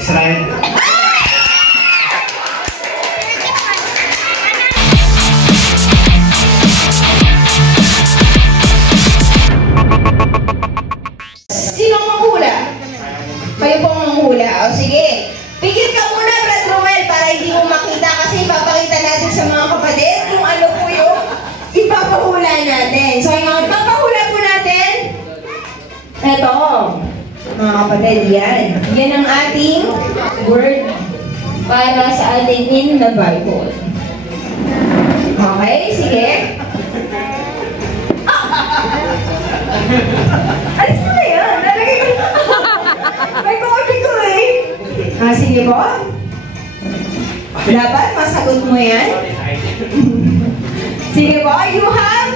Israel. Sino manghula? Kayo pong manghula. O sige. Pigil ka muna, Brad Romel, para hindi mo makita kasi ipapakita natin sa mga kapatid kung ano po yung ipapahula natin. So, yung ipapahula po natin, eto, mga kapatid, yan. Yan ang ating word para sa ating in the Bible. Okay, sige. Alis mo na yan. Nalagay ko. May copy ko eh. Sige po. Dapat masagot mo yan. Sige po, you have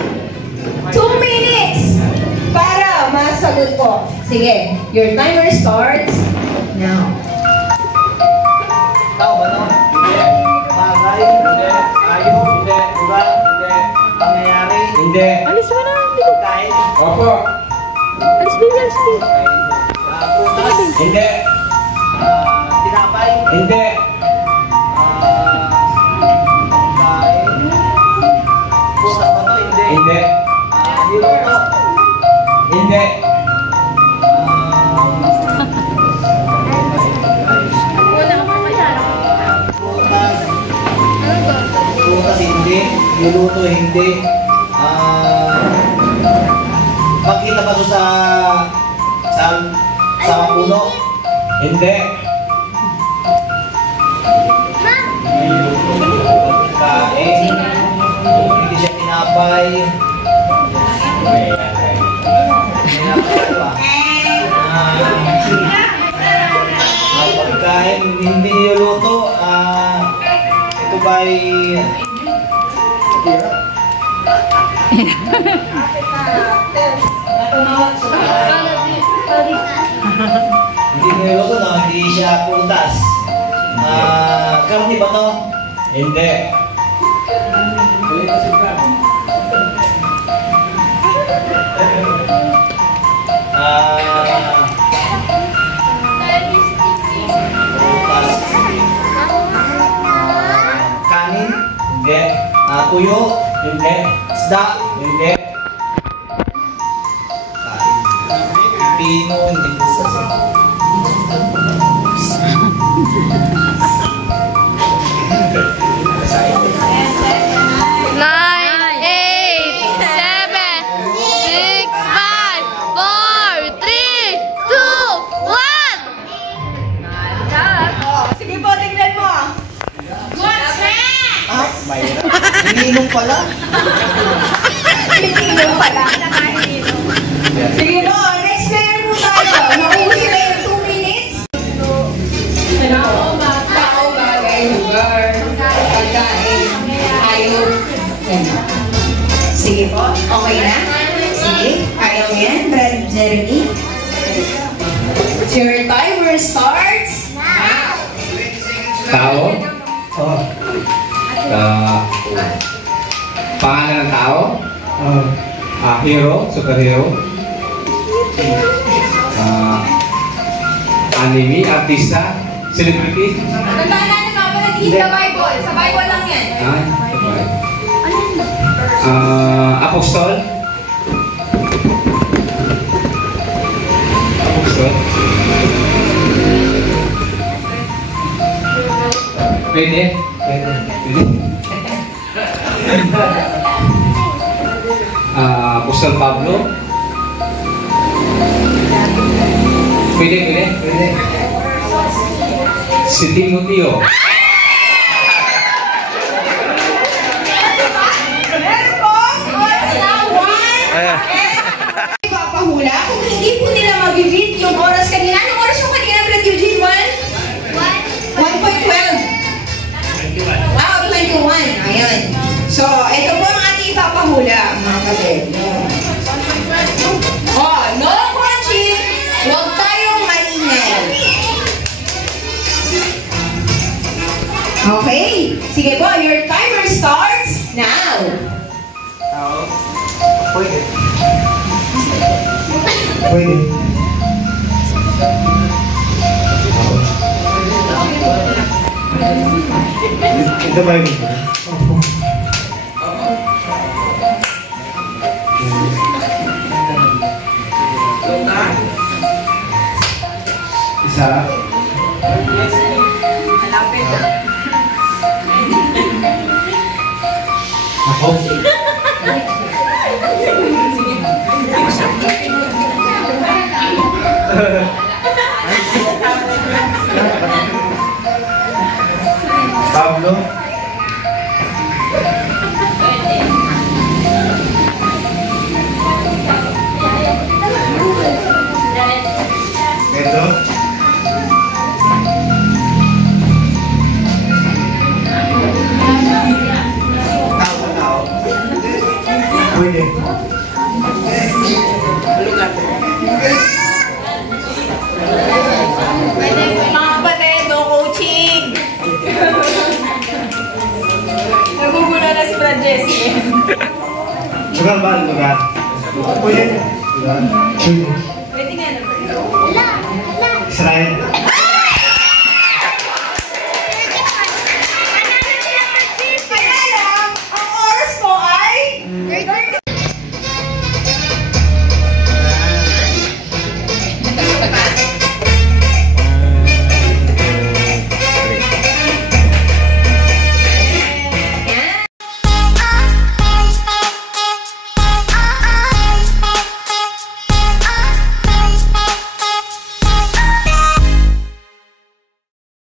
2 minutes para masagot po. Sige, your timer starts now. Tao ba no? Hindi. Bagay? Hindi. Ayaw? Hindi. Lugar? Hindi. Pangyayari? Hindi. Alis mo na. Kain? Opo. Alis din, alis din. Putas? Hindi. Tinapay? Hindi. Kain? Putas ba to? Hindi. Hindi. Niluto? Hindi. Putas hindi. Niluto hindi. Magkita ba to sa puno? Hindi. Kain? Hindi siya tinapay? Pagkain hindi niluto, ito ba'y hindi niluto na, hindi siya puntas. Karni ba to? Hindi. Kanin? Hindi. Tuyo? Hindi. Isda? Hindi. Kain. Pino? Hindi gusto. 9, 8, 7, 6, 5, 4, 3, 2, 1. Sige po, tignan mo. What's that? Mayroon. Iniinom pala. Tignan pala. Sige po, next player po tayo. Nakuha sila yung 2 minutes. Tao, bagay, lugar, pagkain, hayop. Sige po, okay na? Sige, kaya mo yan, Brad Jeremy. Your timer starts now. Tao? Oh. Pangalan ng tao? Hero? Superhero? Anime? Artista? Celebrity? Tandaan natin mga panatigin sa Bible. Sa Bible lang yan. Apostol? Apostol? Pwede? Pwede. Apostol Pablo? Pwede, pwede? Pwede. Si Timoteo? Meron po, oras na 1. Ipapahula kung hindi po nila mag-read yung oras kanina. Anong oras yung kanina, Brad Eugene? 1.12. Wow, 21. Ayan. So, ito po ang ating ipapahula, mga kapatid. Oh, no crunching. Huwag tayong maingay. Okay. Sige po, your timer starts now. Pwede. Pwede. Ito ba yung ito? Opo. Isa. Ako? Pablo? Pedro? Tao. Pwede. Mga kapatid, no coaching! Nagugula na si Brad Jessie. Lugar ba? Lugar? Pwede. Lugar? Pwede. Pwede nga naman. Israel?